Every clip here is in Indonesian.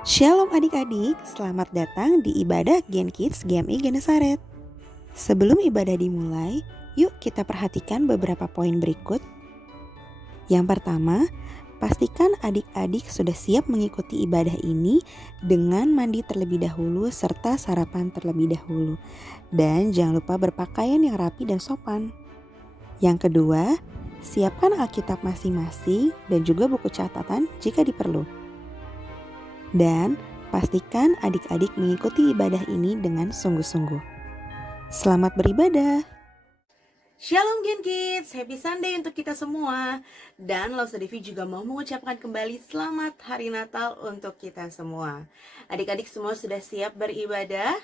Shalom adik-adik, selamat datang di ibadah Gen Kids GMI Genesaret. Sebelum ibadah dimulai, yuk kita perhatikan beberapa poin berikut. Yang pertama, pastikan adik-adik sudah siap mengikuti ibadah ini dengan mandi terlebih dahulu serta sarapan terlebih dahulu. Dan jangan lupa berpakaian yang rapi dan sopan. Yang kedua, siapkan Alkitab masing-masing dan juga buku catatan jika diperlu. Dan pastikan adik-adik mengikuti ibadah ini dengan sungguh-sungguh. Selamat beribadah. Shalom Gen Kids, Happy Sunday untuk kita semua. Dan Lausa Devi juga mau mengucapkan kembali selamat hari Natal untuk kita semua. Adik-adik semua sudah siap beribadah?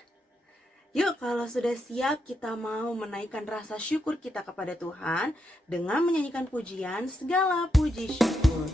Yuk, kalau sudah siap, kita mau menaikkan rasa syukur kita kepada Tuhan dengan menyanyikan pujian segala puji syukur.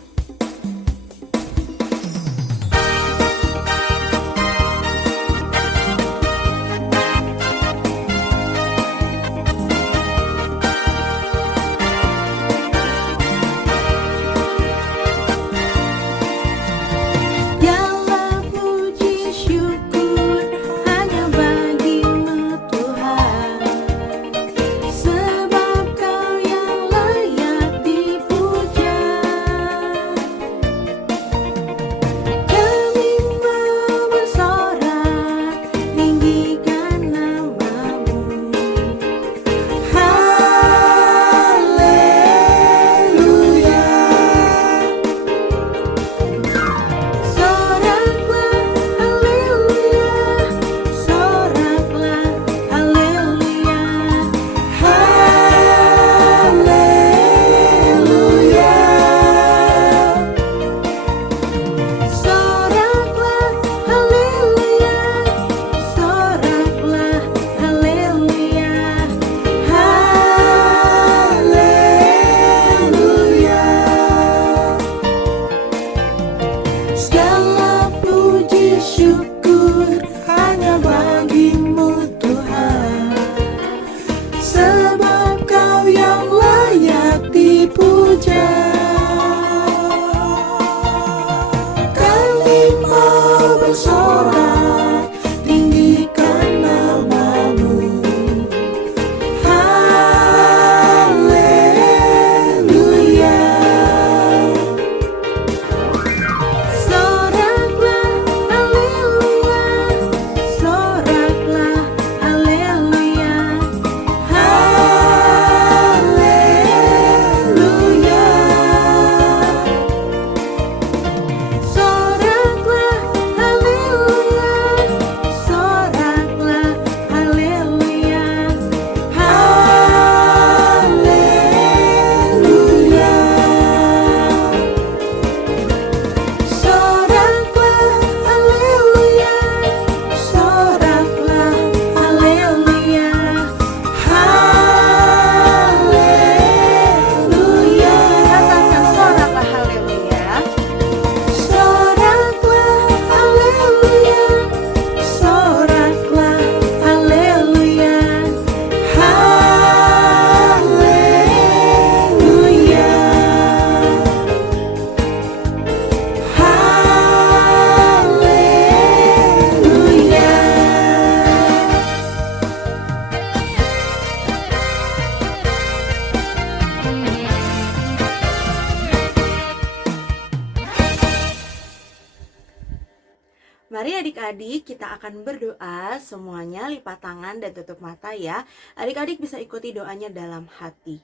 Mari adik-adik kita akan berdoa, semuanya lipat tangan dan tutup mata ya. Adik-adik bisa ikuti doanya dalam hati.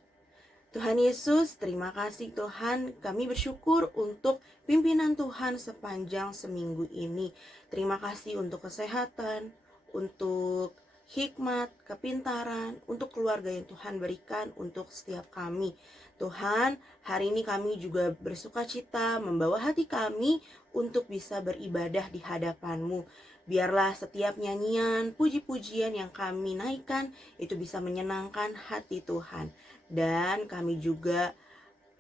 Tuhan Yesus, terima kasih Tuhan, kami bersyukur untuk pimpinan Tuhan sepanjang seminggu ini. Terima kasih untuk kesehatan, untuk hikmat, kepintaran, untuk keluarga yang Tuhan berikan untuk setiap kami. Tuhan, hari ini kami juga bersuka cita membawa hati kami untuk bisa beribadah di hadapan-Mu. Biarlah setiap nyanyian, puji-pujian yang kami naikkan itu bisa menyenangkan hati Tuhan. Dan kami juga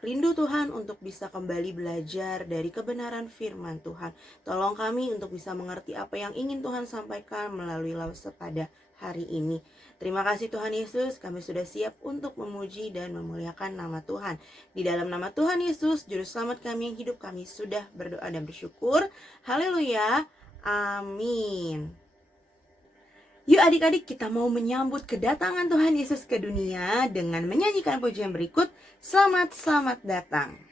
rindu Tuhan untuk bisa kembali belajar dari kebenaran firman Tuhan. Tolong kami untuk bisa mengerti apa yang ingin Tuhan sampaikan melalui Lausa pada hari ini. Terima kasih Tuhan Yesus, kami sudah siap untuk memuji dan memuliakan nama Tuhan. Di dalam nama Tuhan Yesus, Juru Selamat kami yang hidup, kami sudah berdoa dan bersyukur. Haleluya, amin. Yuk adik-adik, kita mau menyambut kedatangan Tuhan Yesus ke dunia dengan menyanyikan pujian berikut. Selamat, selamat datang.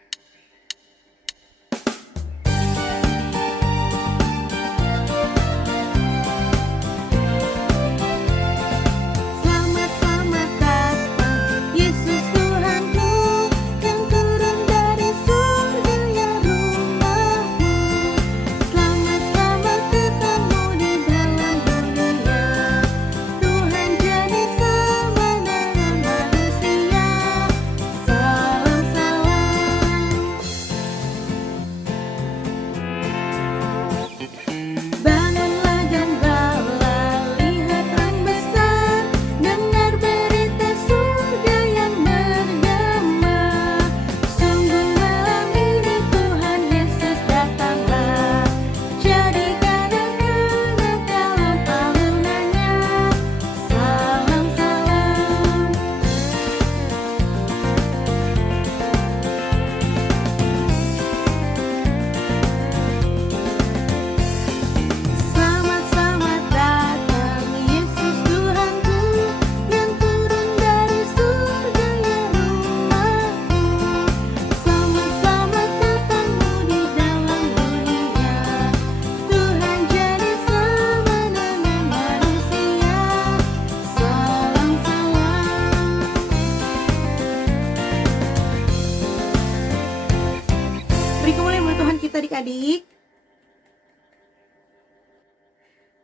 Adik-adik,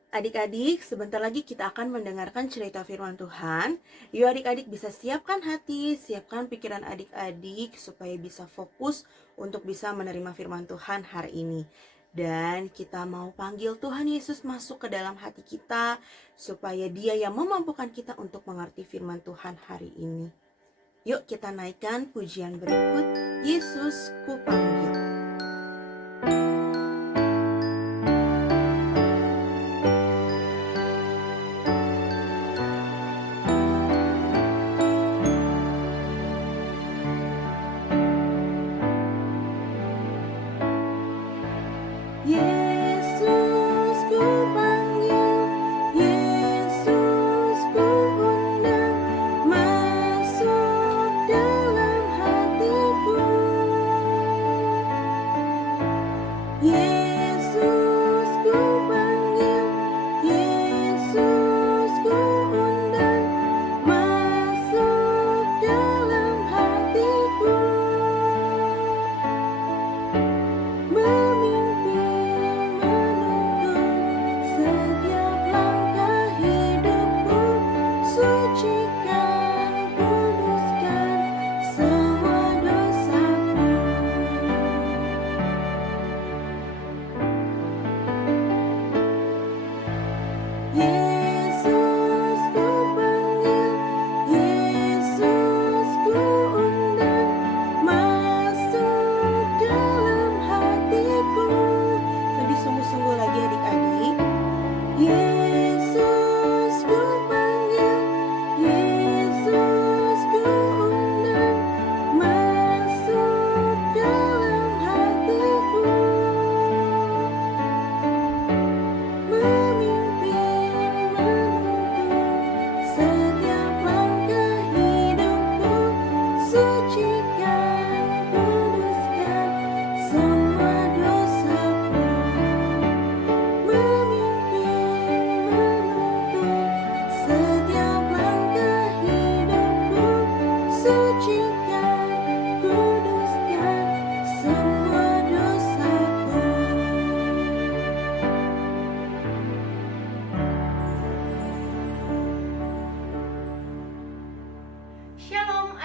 adik-adik, sebentar lagi kita akan mendengarkan cerita firman Tuhan. Yuk adik-adik bisa siapkan hati, siapkan pikiran adik-adik supaya bisa fokus untuk bisa menerima firman Tuhan hari ini. Dan kita mau panggil Tuhan Yesus masuk ke dalam hati kita supaya Dia yang memampukan kita untuk mengerti firman Tuhan hari ini. Yuk kita naikkan pujian berikut, Yesus ku panggil.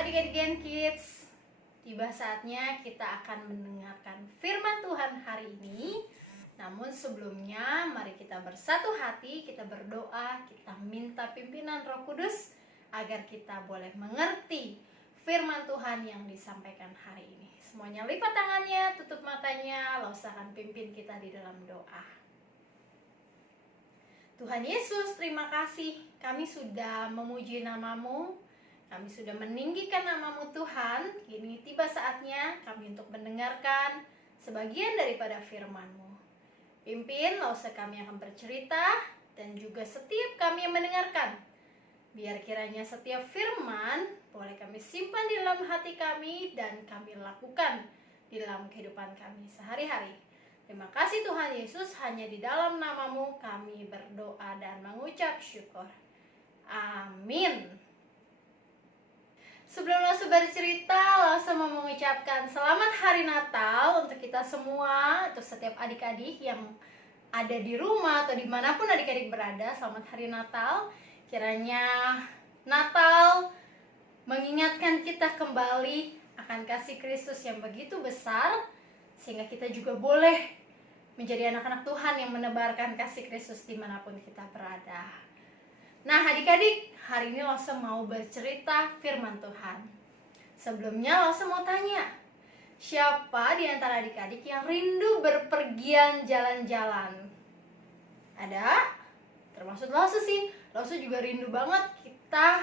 adik-adik Gen Kids, tiba saatnya kita akan mendengarkan firman Tuhan hari ini. Namun sebelumnya mari kita bersatu hati, kita berdoa, kita minta pimpinan Roh Kudus agar kita boleh mengerti firman Tuhan yang disampaikan hari ini. Semuanya lipat tangannya, tutup matanya, lalu usahakan pimpin kita di dalam doa. Tuhan Yesus, terima kasih. Kami sudah memuji nama-Mu, kami sudah meninggikan nama-Mu Tuhan. Kini tiba saatnya kami untuk mendengarkan sebagian daripada firman-Mu. Pimpin, lausah kami akan bercerita, dan juga setiap kami yang mendengarkan. Biar kiranya setiap firman boleh kami simpan di dalam hati kami dan kami lakukan di dalam kehidupan kami sehari-hari. Terima kasih Tuhan Yesus, hanya di dalam nama-Mu kami berdoa dan mengucap syukur. Amin. Sebelum Lasu bercerita, Lasu mau mengucapkan selamat hari Natal untuk kita semua, untuk setiap adik-adik yang ada di rumah atau dimanapun adik-adik berada. Selamat hari Natal. Kiranya Natal mengingatkan kita kembali akan kasih Kristus yang begitu besar, sehingga kita juga boleh menjadi anak-anak Tuhan yang menebarkan kasih Kristus dimanapun kita berada. Nah adik-adik, hari ini Lasu mau bercerita firman Tuhan. Sebelumnya Lasu mau tanya, siapa di antara adik-adik yang rindu berpergian jalan-jalan? Ada? Termasuk Lasu sih. Lasu juga rindu banget kita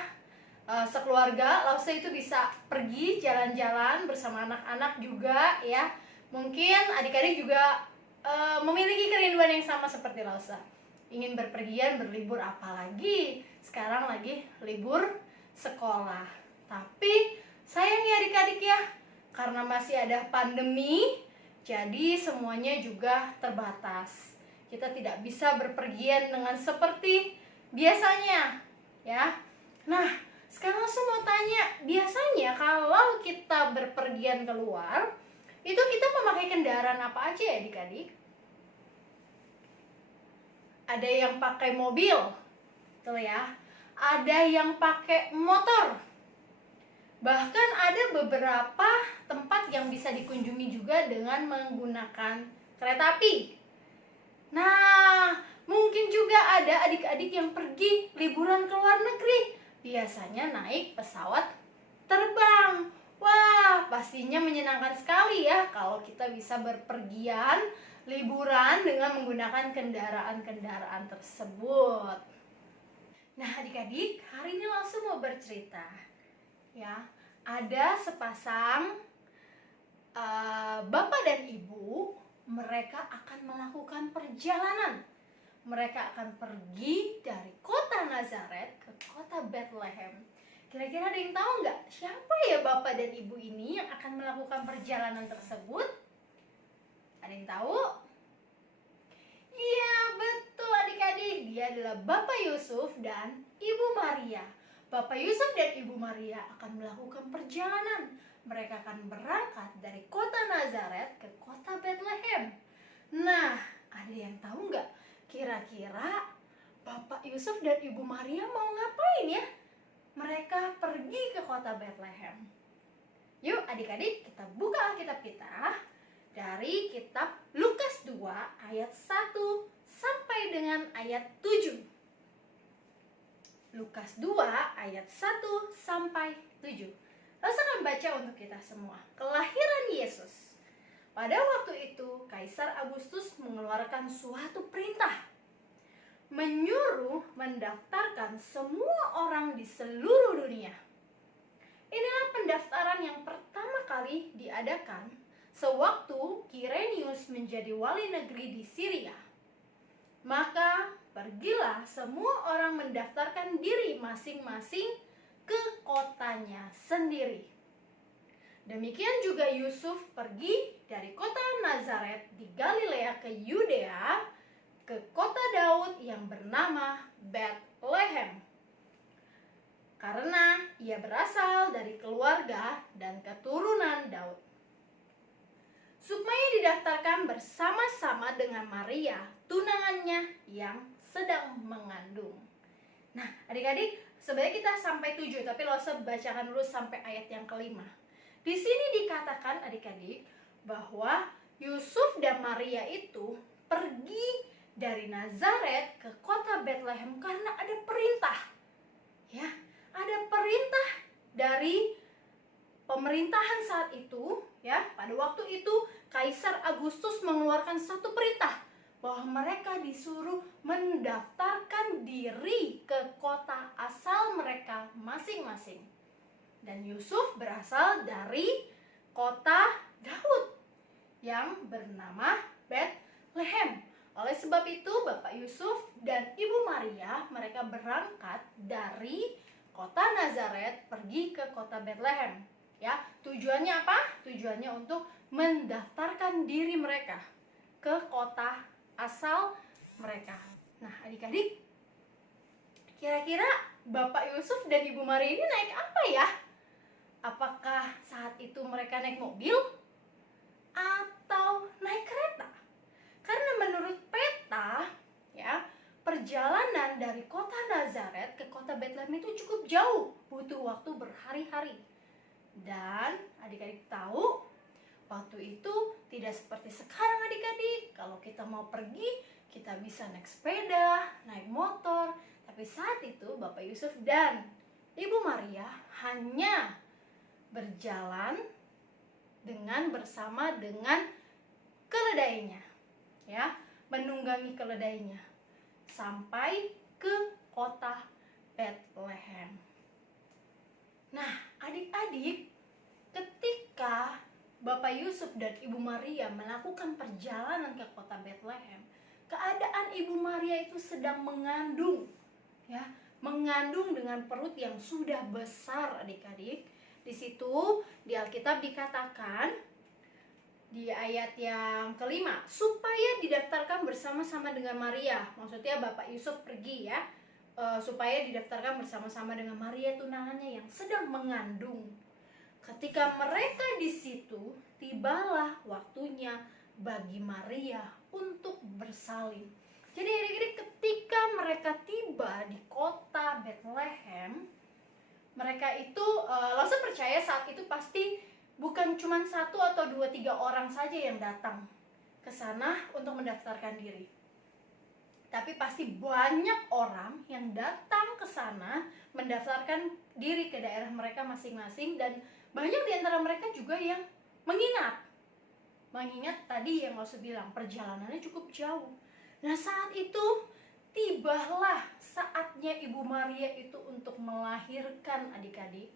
sekeluarga, Lasu itu bisa pergi jalan-jalan bersama anak-anak juga ya. Mungkin adik-adik juga memiliki kerinduan yang sama seperti Lasu. Ingin berpergian, berlibur, apalagi sekarang lagi libur sekolah. Tapi sayangnya adik-adik ya, karena masih ada pandemi, jadi semuanya juga terbatas. Kita tidak bisa berpergian dengan seperti biasanya ya. Nah sekarang Lasu mau tanya, biasanya kalau kita berpergian keluar, itu kita memakai kendaraan apa aja ya adik-adik? Ada yang pakai mobil, tuh ya. Ada yang pakai motor. Bahkan ada beberapa tempat yang bisa dikunjungi juga dengan menggunakan kereta api. Nah, mungkin juga ada adik-adik yang pergi liburan ke luar negeri. Biasanya naik pesawat terbang. Wah, pastinya menyenangkan sekali ya kalau kita bisa berpergian liburan dengan menggunakan kendaraan-kendaraan tersebut. Nah adik-adik, hari ini Lasu mau bercerita ya. Ada sepasang bapak dan ibu, mereka akan melakukan perjalanan. Mereka akan pergi dari kota Nazaret ke kota Bethlehem. Kira-kira ada yang tahu nggak siapa ya bapak dan ibu ini yang akan melakukan perjalanan tersebut? Ada yang tahu? Iya, betul adik-adik. Dia adalah Bapak Yusuf dan Ibu Maria. Bapak Yusuf dan Ibu Maria akan melakukan perjalanan. Mereka akan berangkat dari kota Nazaret ke kota Bethlehem. Nah, ada yang tahu nggak? Kira-kira Bapak Yusuf dan Ibu Maria mau ngapain ya? Mereka pergi ke kota Bethlehem. Yuk adik-adik, kita buka Alkitab kita dari kitab Lukas 2 ayat 1 sampai dengan ayat 7. Lukas 2 ayat 1 sampai 7. Lalu akan baca untuk kita semua. Kelahiran Yesus. Pada waktu itu Kaisar Agustus mengeluarkan suatu perintah, menyuruh mendaftarkan semua orang di seluruh dunia. Inilah pendaftaran yang pertama kali diadakan sewaktu Kirenius menjadi wali negeri di Syria. Maka pergilah semua orang mendaftarkan diri masing-masing ke kotanya sendiri. Demikian juga Yusuf pergi dari kota Nazaret di Galilea ke Yudea, ke kota Daud yang bernama Bethlehem, karena ia berasal dari keluarga dan keturunan Daud, supaya didaftarkan bersama-sama dengan Maria, tunangannya yang sedang mengandung. Nah adik-adik, sebenarnya kita sampai 7, tapi Lasu bacakan dulu sampai ayat yang ke-5. Di sini dikatakan adik-adik bahwa Yusuf dan Maria itu pergi dari Nazaret ke kota Bethlehem karena ada perintah. Ya, ada perintah dari pemerintahan saat itu, ya. Pada waktu itu Kaisar Agustus mengeluarkan satu perintah bahwa bahwa mereka disuruh mendaftarkan diri ke kota asal mereka masing-masing. Dan Yusuf berasal dari kota Daud yang bernama Bethlehem. Oleh sebab itu Bapak Yusuf dan Ibu Maria mereka berangkat dari kota Nazaret pergi ke kota Bethlehem. Ya, tujuannya apa? Tujuannya untuk mendaftarkan diri mereka ke kota asal mereka. Nah, adik-adik, kira-kira Bapak Yusuf dan Ibu Maria ini naik apa ya? Apakah saat itu mereka naik mobil atau naik kereta? Karena menurut peta, ya, perjalanan dari kota Nazaret ke kota Bethlehem itu cukup jauh, butuh waktu berhari-hari. Dan adik-adik tahu, waktu itu tidak seperti sekarang adik-adik. Kalau kita mau pergi, kita bisa naik sepeda, naik motor. Tapi saat itu Bapak Yusuf dan Ibu Maria hanya berjalan bersama dengan keledainya, ya, menunggangi keledainya sampai ke kota Bethlehem. Nah, adik-adik, ketika Bapak Yusuf dan Ibu Maria melakukan perjalanan ke kota Bethlehem, keadaan Ibu Maria itu sedang mengandung, ya, mengandung dengan perut yang sudah besar adik-adik. Di situ di Alkitab dikatakan di ayat yang kelima, supaya didaftarkan bersama-sama dengan Maria. Maksudnya Bapak Yusuf pergi ya, supaya didaftarkan bersama-sama dengan Maria tunangannya yang sedang mengandung. Ketika mereka di situ, tibalah waktunya bagi Maria untuk bersalin. Jadi adik-adik, ketika mereka tiba di kota Bethlehem, mereka itu langsung percaya saat itu pasti bukan cuma 1 atau 2, 3 orang saja yang datang ke sana untuk mendaftarkan diri. Tapi pasti banyak orang yang datang ke sana mendaftarkan diri ke daerah mereka masing-masing, dan banyak di antara mereka juga yang menginap. Mengingat tadi yang Lasu bilang, perjalanannya cukup jauh. Nah, saat itu tibalah saatnya Ibu Maria itu untuk melahirkan adik-adik.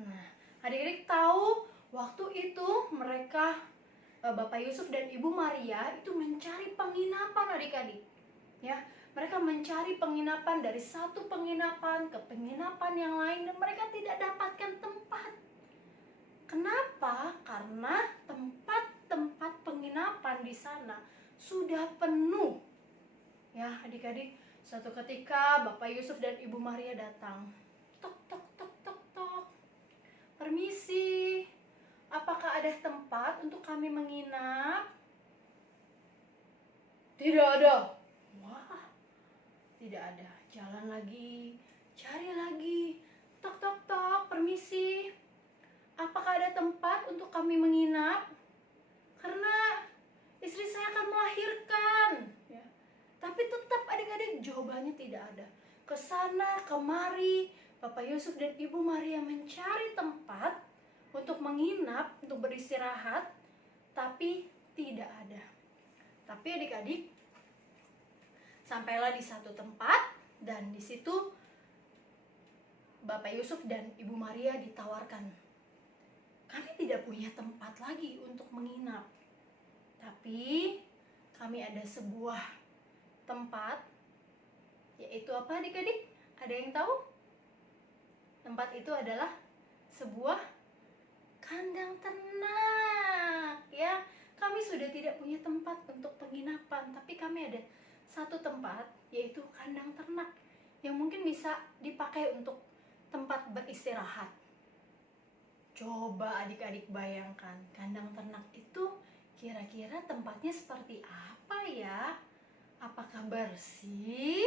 Nah, adik-adik tahu waktu itu mereka, Bapak Yusuf dan Ibu Maria itu mencari penginapan adik-adik. Ya, mereka mencari penginapan dari satu penginapan ke penginapan yang lain dan mereka tidak dapatkan tempat. Kenapa? Karena tempat-tempat penginapan di sana sudah penuh. Ya, adik-adik, suatu ketika Bapak Yusuf dan Ibu Maria datang. Tok, tok, tok, tok, tok. Permisi, apakah ada tempat untuk kami menginap? Tidak ada. Wah, tidak ada. Jalan lagi, cari lagi. Tok, tok, tok, permisi. Apakah ada tempat untuk kami menginap? Karena istri saya akan melahirkan. Ya. Tapi tetap adik-adik jawabannya tidak ada. Kesana kemari Bapak Yusuf dan Ibu Maria mencari tempat untuk menginap, untuk beristirahat, tapi tidak ada. Tapi adik-adik, sampailah di satu tempat dan di situ Bapak Yusuf dan Ibu Maria ditawarkan, kami tidak punya tempat lagi untuk menginap, tapi kami ada sebuah tempat, yaitu apa adik-adik? Ada yang tahu? Tempat itu adalah sebuah kandang ternak. Ya, kami sudah tidak punya tempat untuk penginapan, tapi kami ada satu tempat, yaitu kandang ternak yang mungkin bisa dipakai untuk tempat beristirahat. Coba adik-adik bayangkan, kandang ternak itu kira-kira tempatnya seperti apa ya? Apakah bersih?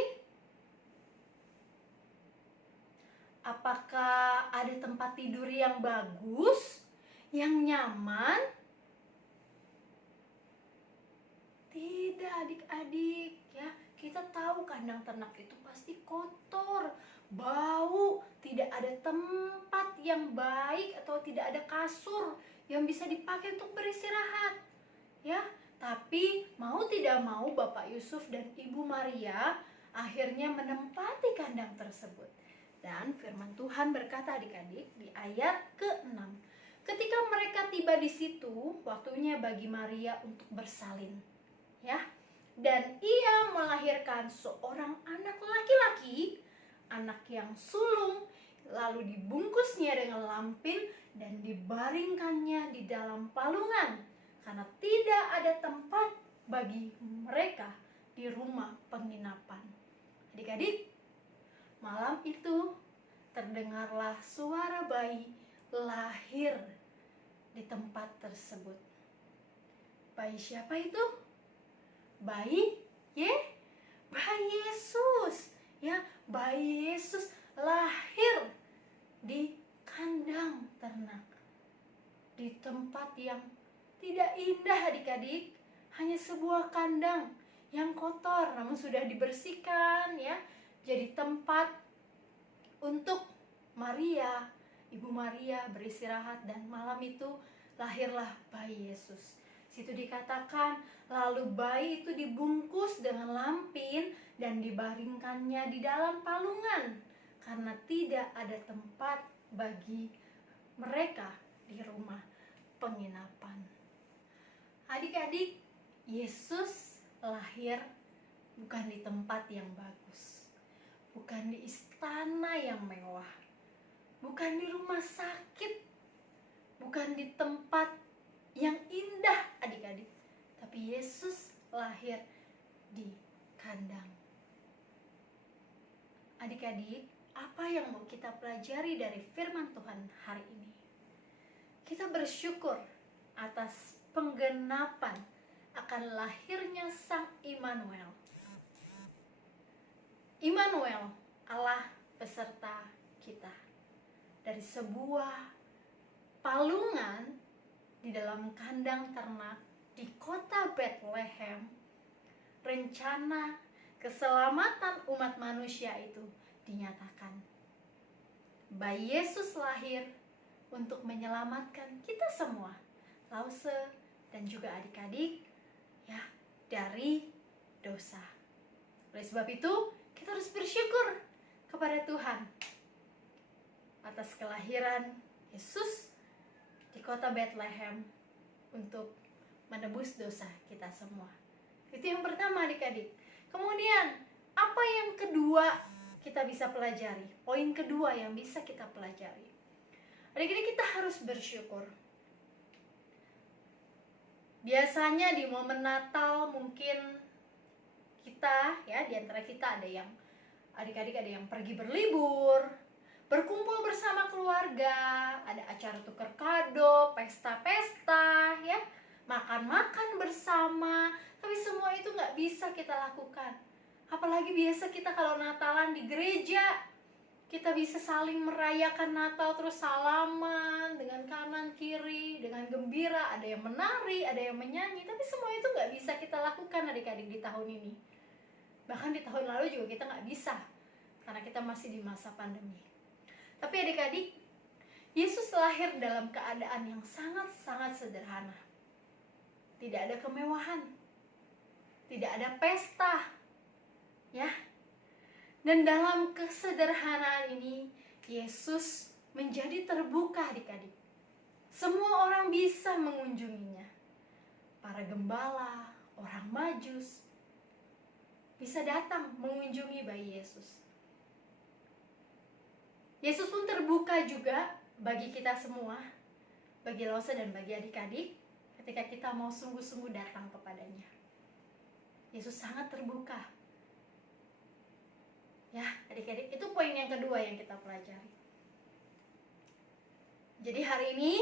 Apakah ada tempat tidur yang bagus, yang nyaman? Tidak adik-adik, ya. Kita tahu kandang ternak itu pasti kotor, bau, tidak ada tempat yang baik atau tidak ada kasur yang bisa dipakai untuk beristirahat. Ya, Tapi mau tidak mau Bapak Yusuf dan Ibu Maria akhirnya menempati kandang tersebut. Dan firman Tuhan berkata adik-adik di ayat ke-6. Ketika mereka tiba di situ, waktunya bagi Maria untuk bersalin. Ya. Dan ia melahirkan seorang anak laki-laki, anak yang sulung, lalu dibungkusnya dengan lampin dan dibaringkannya di dalam palungan, karena tidak ada tempat bagi mereka di rumah penginapan. Adik-adik, malam itu terdengarlah suara bayi lahir di tempat tersebut. Bayi siapa itu? Bayi Yesus. Ya, bayi Yesus lahir di kandang ternak. Di tempat yang tidak indah adik-adik, hanya sebuah kandang yang kotor namun sudah dibersihkan ya. Jadi tempat untuk Maria, Ibu Maria beristirahat, dan malam itu lahirlah bayi Yesus. Situ dikatakan, lalu bayi itu dibungkus dengan lampin dan dibaringkannya di dalam palungan karena tidak ada tempat bagi mereka di rumah penginapan. Adik-adik, Yesus lahir bukan di tempat yang bagus, bukan di istana yang mewah, bukan di rumah sakit, bukan di tempat yang indah adik-adik, tapi Yesus lahir di kandang. Adik-adik, apa yang mau kita pelajari dari firman Tuhan hari ini? Kita bersyukur atas penggenapan akan lahirnya Sang Immanuel. Immanuel, Allah beserta kita. Dari sebuah palungan di dalam kandang ternak di kota Bethlehem, rencana keselamatan umat manusia itu dinyatakan. Bayi Yesus lahir untuk menyelamatkan kita semua, Lause dan juga adik-adik ya, dari dosa. Oleh sebab itu, kita harus bersyukur kepada Tuhan atas kelahiran Yesus di kota Bethlehem untuk menebus dosa kita semua. Itu yang pertama adik-adik. Kemudian, apa yang kedua kita bisa pelajari? Poin kedua yang bisa kita pelajari. Adik-adik, kita harus bersyukur. Biasanya di momen Natal mungkin kita ya, di antara kita ada yang adik-adik ada yang pergi berlibur, berkumpul bersama keluarga, ada acara tukar kado, pesta-pesta ya, makan-makan bersama. Tapi semua itu nggak bisa kita lakukan. Apalagi biasa kita kalau Natalan di gereja, kita bisa saling merayakan Natal, terus salaman dengan kanan kiri, dengan gembira, ada yang menari, ada yang menyanyi. Tapi semua itu nggak bisa kita lakukan adik-adik di tahun ini. Bahkan di tahun lalu juga kita nggak bisa, karena kita masih di masa pandemi. Tapi adik-adik, Yesus lahir dalam keadaan yang sangat-sangat sederhana. Tidak ada kemewahan, tidak ada pesta, ya. Dan dalam kesederhanaan ini, Yesus menjadi terbuka adik-adik. Semua orang bisa mengunjunginya. Para gembala, orang Majus, bisa datang mengunjungi bayi Yesus. Yesus pun terbuka juga bagi kita semua, bagi Lause dan bagi adik-adik, ketika kita mau sungguh-sungguh datang kepadanya. Yesus sangat terbuka. Ya, adik-adik, itu poin yang kedua yang kita pelajari. Jadi hari ini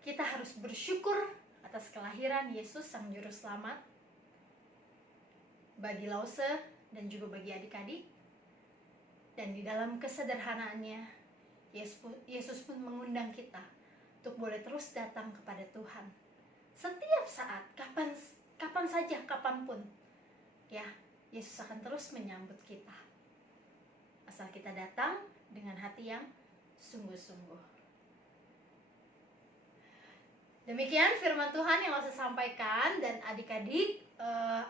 kita harus bersyukur atas kelahiran Yesus Sang Juru Selamat bagi Lause dan juga bagi adik-adik. Dan di dalam kesederhanaannya, Yesus pun mengundang kita untuk boleh terus datang kepada Tuhan setiap saat, kapan saja, kapanpun. Ya, Yesus akan terus menyambut kita, asal kita datang dengan hati yang sungguh-sungguh. Demikian firman Tuhan yang saya sampaikan, dan adik-adik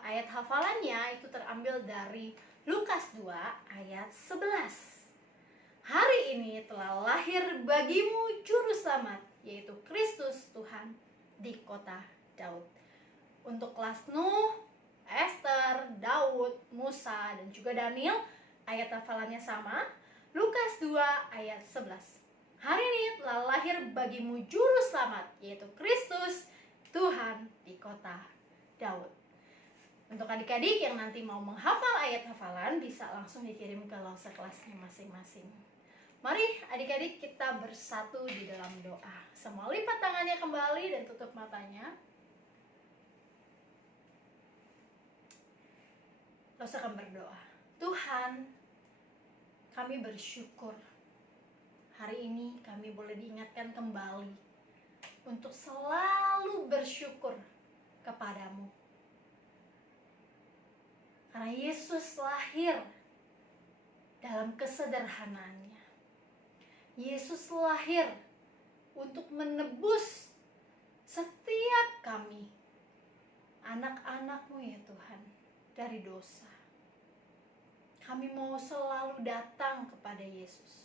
ayat hafalannya itu terambil dari Lukas 2 ayat 11. Hari ini telah lahir bagimu juru selamat, yaitu Kristus Tuhan di kota Daud. Untuk kelas Nuh, Esther, Daud, Musa, dan juga Daniel, ayat hafalannya sama, Lukas 2 ayat 11. Hari ini telah lahir bagimu juru selamat, yaitu Kristus Tuhan di kota Daud. Untuk adik-adik yang nanti mau menghafal ayat hafalan, bisa langsung dikirim ke lause kelasnya masing-masing. Mari adik-adik kita bersatu di dalam doa. Semua lipat tangannya kembali dan tutup matanya. Lause akan berdoa. Tuhan, kami bersyukur hari ini kami boleh diingatkan kembali untuk selalu bersyukur kepadamu. Karena Yesus lahir dalam kesederhanaannya. Yesus lahir untuk menebus setiap kami, anak-anak-Mu ya Tuhan, dari dosa. Kami mau selalu datang kepada Yesus.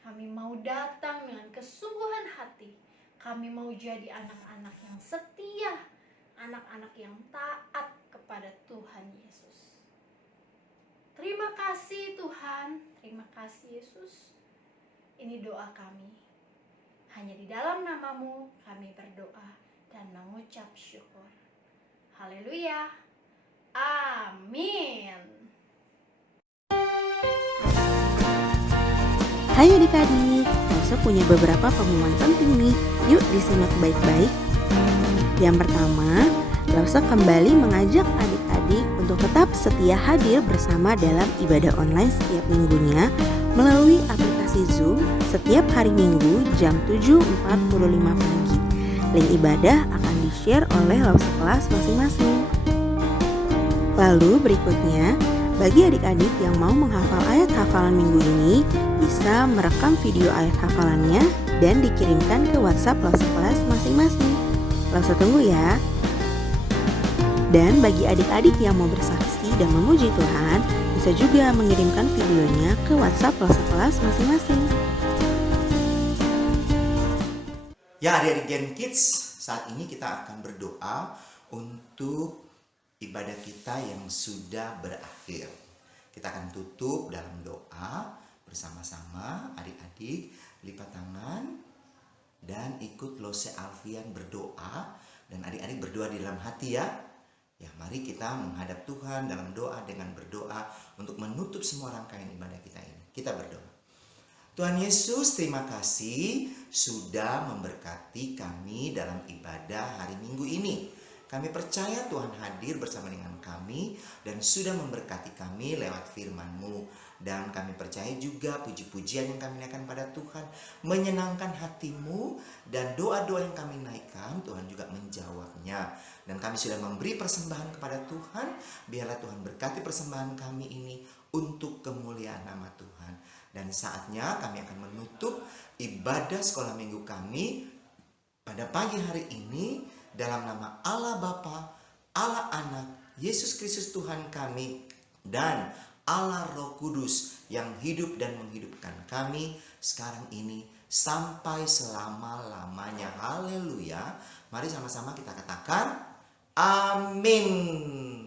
Kami mau datang dengan kesungguhan hati. Kami mau jadi anak-anak yang setia, anak-anak yang taat kepada Tuhan Yesus. Terima kasih Tuhan, terima kasih Yesus. Ini doa kami. Hanya di dalam nama-Mu kami berdoa dan mengucap syukur. Haleluya. Amin. Hai adik-adik, Lause punya beberapa pengumuman penting nih. Yuk disimak baik-baik. Yang pertama, Lause kembali mengajak adik-adik untuk tetap setia hadir bersama dalam ibadah online setiap minggunya melalui aplikasi Zoom setiap hari Minggu jam 7.45 pagi. Link ibadah akan di-share oleh Lause kelas masing-masing. Lalu berikutnya, bagi adik-adik yang mau menghafal ayat hafalan minggu ini, bisa merekam video ayat hafalannya dan dikirimkan ke WhatsApp Lause kelas masing-masing. Lause tunggu ya. Dan bagi adik-adik yang mau bersaksi dan memuji Tuhan, bisa juga mengirimkan videonya ke WhatsApp Lause kelas masing-masing. Ya adik-adik Gen Kids, saat ini kita akan berdoa untuk ibadah kita yang sudah berakhir. Kita akan tutup dalam doa bersama-sama. Adik-adik lipat tangan dan ikut Lause Alfian berdoa. Dan adik-adik berdoa di dalam hati ya. Ya, mari kita menghadap Tuhan dalam doa dengan berdoa untuk menutup semua rangkaian ibadah kita ini. Kita berdoa. Tuhan Yesus, terima kasih sudah memberkati kami dalam ibadah hari Minggu ini. Kami percaya Tuhan hadir bersama dengan kami dan sudah memberkati kami lewat firman-Mu. Dan kami percaya juga puji-pujian yang kami naikkan pada Tuhan menyenangkan hati-Mu, dan doa-doa yang kami naikkan Tuhan juga menjawabnya. Dan kami sudah memberi persembahan kepada Tuhan. Biarlah Tuhan berkati persembahan kami ini untuk kemuliaan nama Tuhan. Dan saatnya kami akan menutup ibadah sekolah minggu kami pada pagi hari ini dalam nama Allah Bapa, Allah Anak, Yesus Kristus Tuhan kami, dan Allah Roh Kudus yang hidup dan menghidupkan kami sekarang ini sampai selama-lamanya. Haleluya. Mari sama-sama kita katakan amin.